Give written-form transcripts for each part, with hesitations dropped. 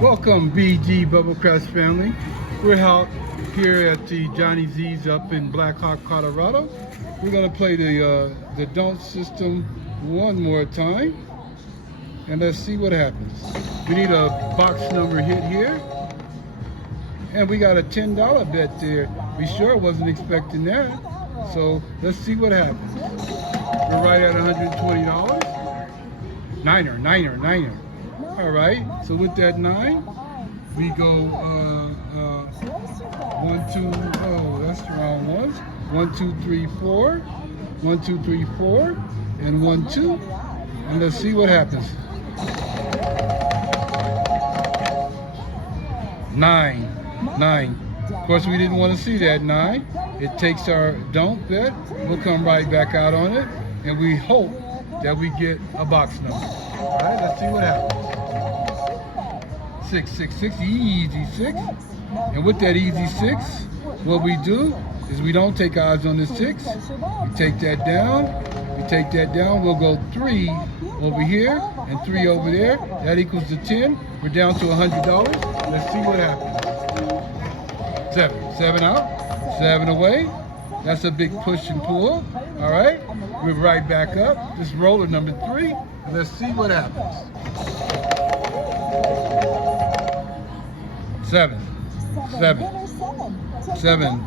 Welcome, BG Bubblecrafts family. We're out here at the Johnny Z's up in Black Hawk, Colorado. We're gonna play the don't system one more time, and let's see what happens. We need a box number hit here, and we got a $10 bet there. We sure wasn't expecting that, so let's see what happens. We're right at $120. Niner. All right, so with that 9, we go 1, 2, oh, that's the wrong ones. 1, 2, 3, 4, 1, 2, 3, 4, and 1, 2, and let's see what happens. 9. Of course, we didn't want to see that 9. It takes our don't bet. We'll come right back out on it, and we hope that we get a box number. All right, let's see what happens. 6, easy 6. And with that easy 6, what we do is we don't take odds on the 6. We take that down. We'll go 3 over here and 3 over there. That equals the 10. We're down to $100. Let's see what happens. 7 out, 7 away. That's a big push and pull. All right, we're right back up. This is roller number 3. And let's see what happens. 7,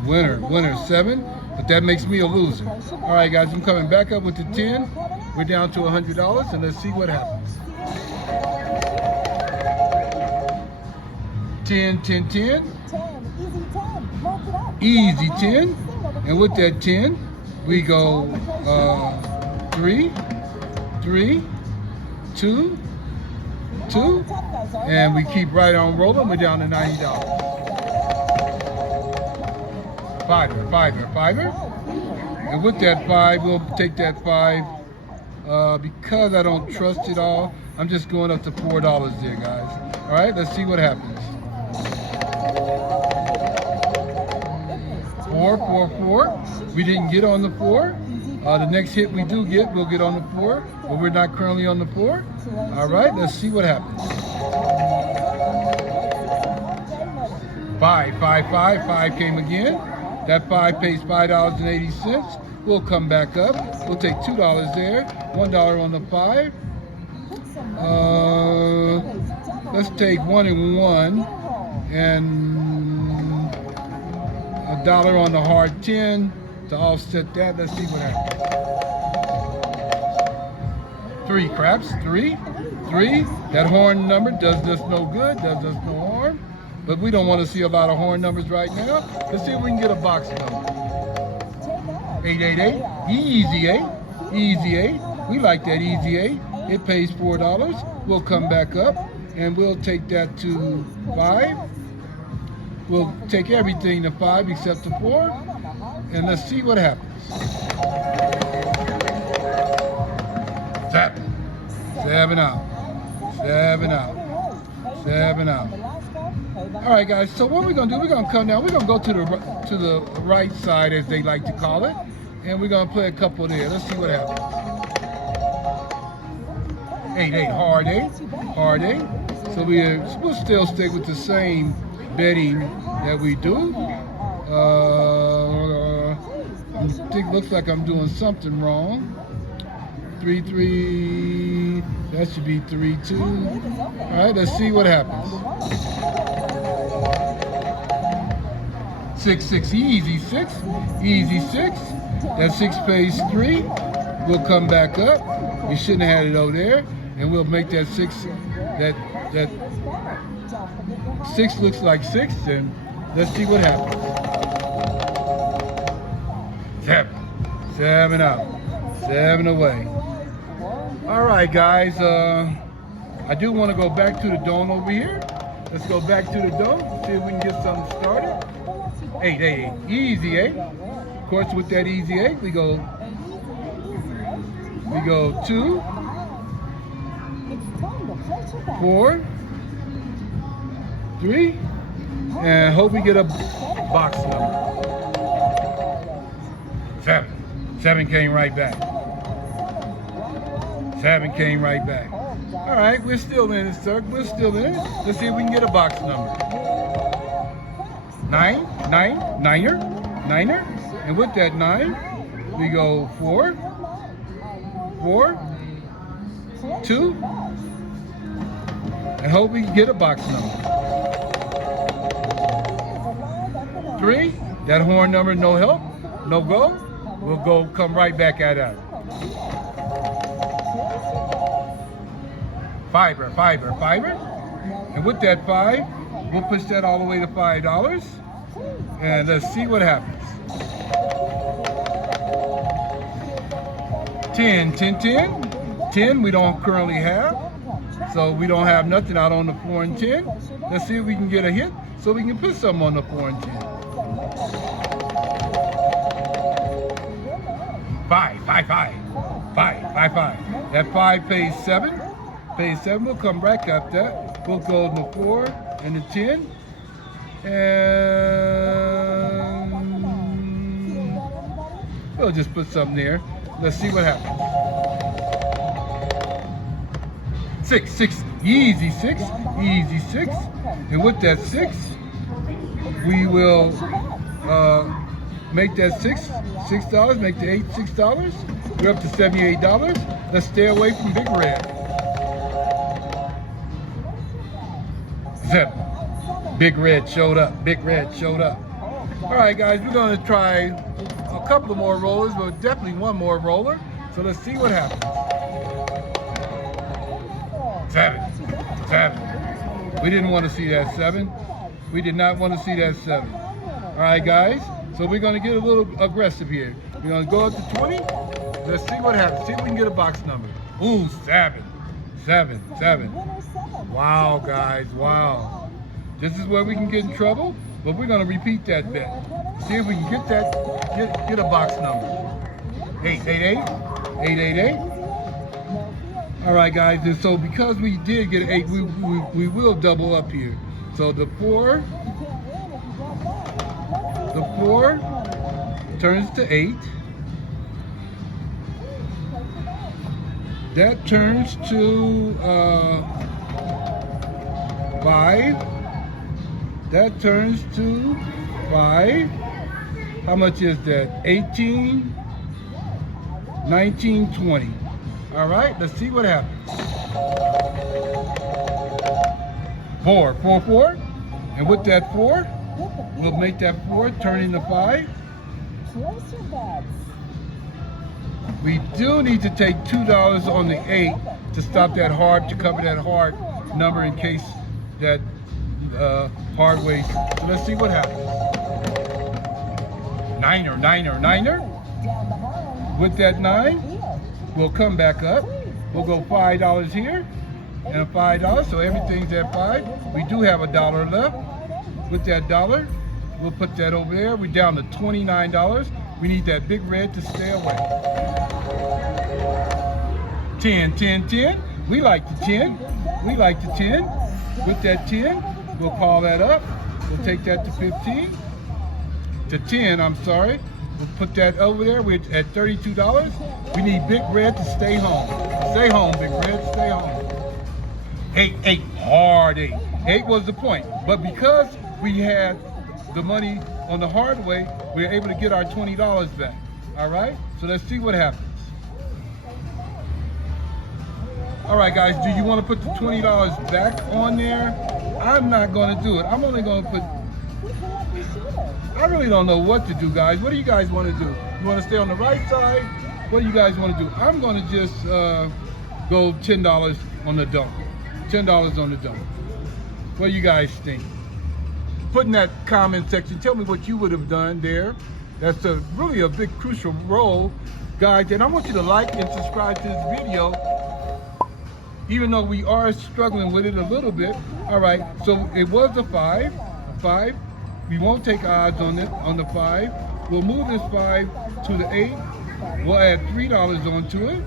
winner 7, but that makes me a loser. All right, guys, I'm coming back up with the 10. We're down to $100, and let's see what happens. 10, easy 10, and with that 10, we go 3, 2, and we keep right on rolling. We're down to $90. Fiver. And with that 5, we'll take that 5. Because I don't trust it all, I'm just going up to $4 there, guys. All right, let's see what happens. 4. We didn't get on the 4. The next hit we do get, we'll get on the 4, but we're not currently on the 4. All right, let's see what happens. 5 came again. That 5 pays $5.80. We'll come back up. We'll take $2 there, $1 on the 5. Let's take 1 and 1, and $1 on the hard 10 to offset that. Let's see what happens. 3 craps, 3. That horn number does us no good, does us no harm. But we don't want to see a lot of horn numbers right now. Let's see if we can get a box number. 888, easy 8. We like that easy 8. It pays $4. We'll come back up, and we'll take that to 5. We'll take everything to 5 except the 4, and let's see what happens. 7 out. All right, guys, so what we're gonna do, we're gonna come down, we're gonna go to the right side, as they like to call it, and we're gonna play a couple there. Let's see what happens. 8, hard 8. So we'll still stick with the same betting that we do. It looks like I'm doing something wrong. 3, that should be 3, 2. All right, let's see what happens. 6, easy 6. That 6 pays 3. We'll come back up. We shouldn't have had it over there, and we'll make that 6. That 6 looks like 6, and let's see what happens. 7 out. 7 away. All right, guys. I do want to go back to the dome over here. Let's go back to the dome, see if we can get something started. 8, easy 8. Of course, with that easy 8, we go 2, 4, 3, and hope we get a box number. 7 came right back. 7 came right back. All right, we're still in it, sir. We're still in it. Let's see if we can get a box number. 9, niner. And with that 9, we go 4, 2, and hope we can get a box number. 3, that horn number, no help, no go. We'll come right back at it. Fiver. And with that 5, we'll push that all the way to $5. And let's see what happens. 10, 10 we don't currently have. So we don't have nothing out on the 4 and 10. Let's see if we can get a hit so we can put something on the 4 and 10. 5. That 5 pays 7. We'll come back up that. We'll go to the 4 and the 10. And we'll just put something there. Let's see what happens. 6. Easy 6. And with that 6, we will make that $6, make the 8 $6. We're up to $78. Let's stay away from Big Red. 7. Big Red showed up. All right, guys, we're going to try a couple of more rollers, but definitely one more roller. So let's see what happens. 7. We didn't want to see that 7. We did not want to see that 7. All right, guys. So we're going to get a little aggressive here. We're going to go up to 20. Let's see what happens. See if we can get a box number. Ooh, 7. Wow, guys, wow. This is where we can get in trouble, but we're going to repeat that bet. See if we can get that, get a box number. 888. All right, guys, and so because we did get 8, we will double up here. So the 4 turns to 8. That turns to 5. That turns to 5. How much is that? 18, 19, 20. All right, let's see what happens. 4. And with that 4, we'll make that 4 turn into 5. We do need to take $2 on the 8 to stop that hard, to cover that hard number in case that hard way. So let's see what happens. Niner. With that 9, we'll come back up. We'll go $5 here and a $5, so everything's at 5. We do have $1 left. With that $1, we'll put that over there. We're down to $29. We need that Big Red to stay away. 10. We like the 10. With that 10, we'll call that up. We'll take that to 15. To 10, I'm sorry. We'll put that over there. We're at $32. We need Big Red to stay home. Stay home, Big Red, stay home. 8, hard 8. 8 was the point. But because we had the money on the hard way, we were able to get our $20 back. All right? So let's see what happens. All right, guys, do you want to put the $20 back on there? I'm not going to do it. I'm only going to put... I really don't know what to do, guys. What do you guys want to do? You want to stay on the right side? What do you guys want to do? I'm going to just go $10 on the dump. $10 on the dump. What do you guys think? Put in that comment section. Tell me what you would have done there. That's really a big crucial role, guys. And I want you to like and subscribe to this video, even though we are struggling with it a little bit. All right, so it was a 5. We won't take odds on it, on the 5. We'll move this 5 to the 8. We'll add $3 onto it.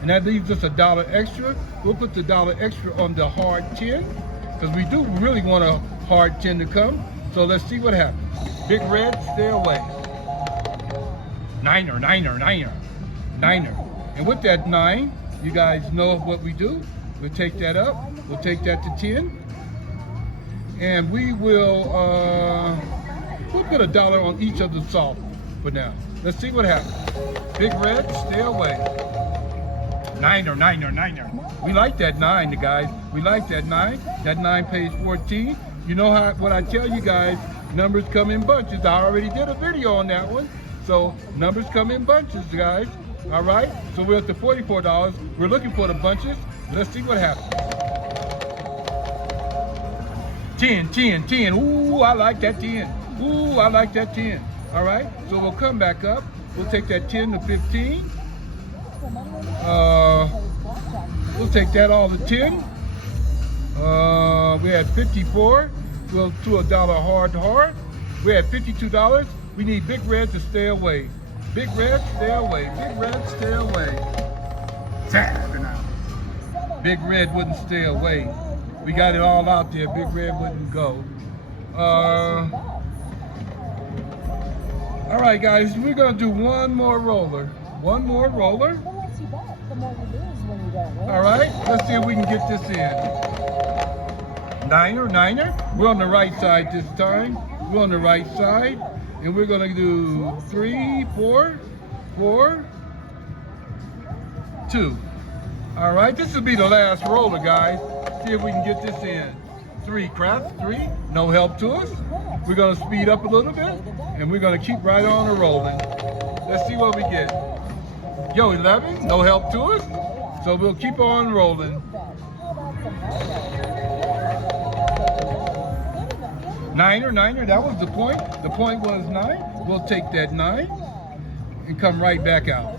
And that leaves us $1 extra. We'll put the $1 extra on the hard 10, because we do really want a hard 10 to come. So let's see what happens. Big Red, stay away. Niner. And with that 9, You guys know what we do. We'll take that up. We'll take that to 10. And we will we'll put $1 on each of the salt for now. Let's see what happens. Big Red, stay away. Niner. We like that 9, you guys. We like that 9. That 9 pays 14. You know what I tell you guys, numbers come in bunches. I already did a video on that one. So numbers come in bunches, guys. All right, so we're up to $44. We're looking for the bunches. Let's see what happens. 10. Ooh, I like that 10. Ooh, I like that 10. All right, so we'll come back up. We'll take that 10 to 15. We'll take that all to 10. We had 54. We'll to $1 hard. We're at $52. We need Big Red to stay away. Big Red, stay away. Big Red, stay away. Big Red wouldn't stay away. We got it all out there. Big Red wouldn't go. All right, guys, we're gonna do one more roller. One more roller. All right, let's see if we can get this in. Niner. We're on the right side this time. We're on the right side. And we're gonna do 3, 4, 2. All right, this will be the last roller, guys. See if we can get this in. 3 craps, 3, no help to us. We're gonna speed up a little bit, and we're gonna keep right on rolling. Let's see what we get. Yo, 11, no help to us. So we'll keep on rolling. Niner, that was the point. The point was 9. We'll take that 9 and come right back out.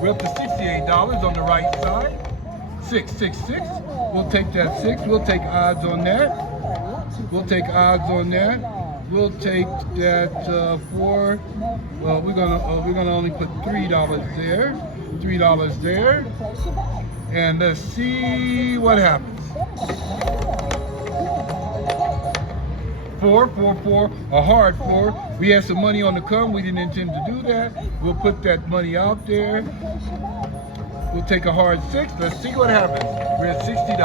We're up to $68 on the right side. 6. We'll take that 6. We'll take odds on that. We'll take that 4. Well, we're gonna only put $3 there. $3 there. And let's see what happens. 4, a hard 4. We had some money on the come. We didn't intend to do that. We'll put that money out there. We'll take a hard 6. Let's see what happens. We're at $60.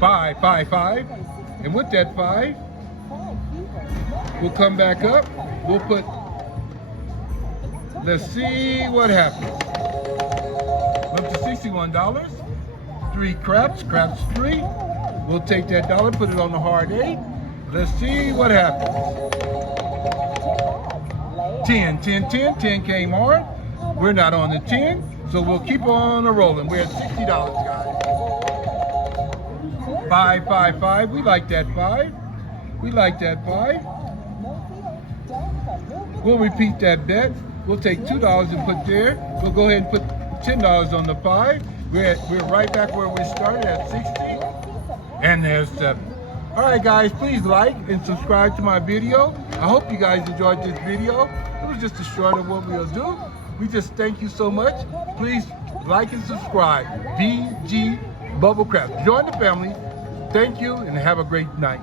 5. And with that 5, we'll come back up. We'll put, let's see what happens. Up to $61. 3 craps 3. We'll take that $1, put it on the hard 8. Let's see what happens. 10 came hard. We're not on the 10, so we'll keep on rolling. We're at $60, guys. 5. We like that 5. We'll repeat that bet. We'll take $2 and put there. We'll go ahead and put $10 on the 5. We're right back where we started at 60. And there's 7. All right, guys, please like and subscribe to my video. I hope you guys enjoyed this video. It was just a short of what we'll do. We just thank you so much. Please like and subscribe. BG Bubblecraft. Join the family. Thank you and have a great night.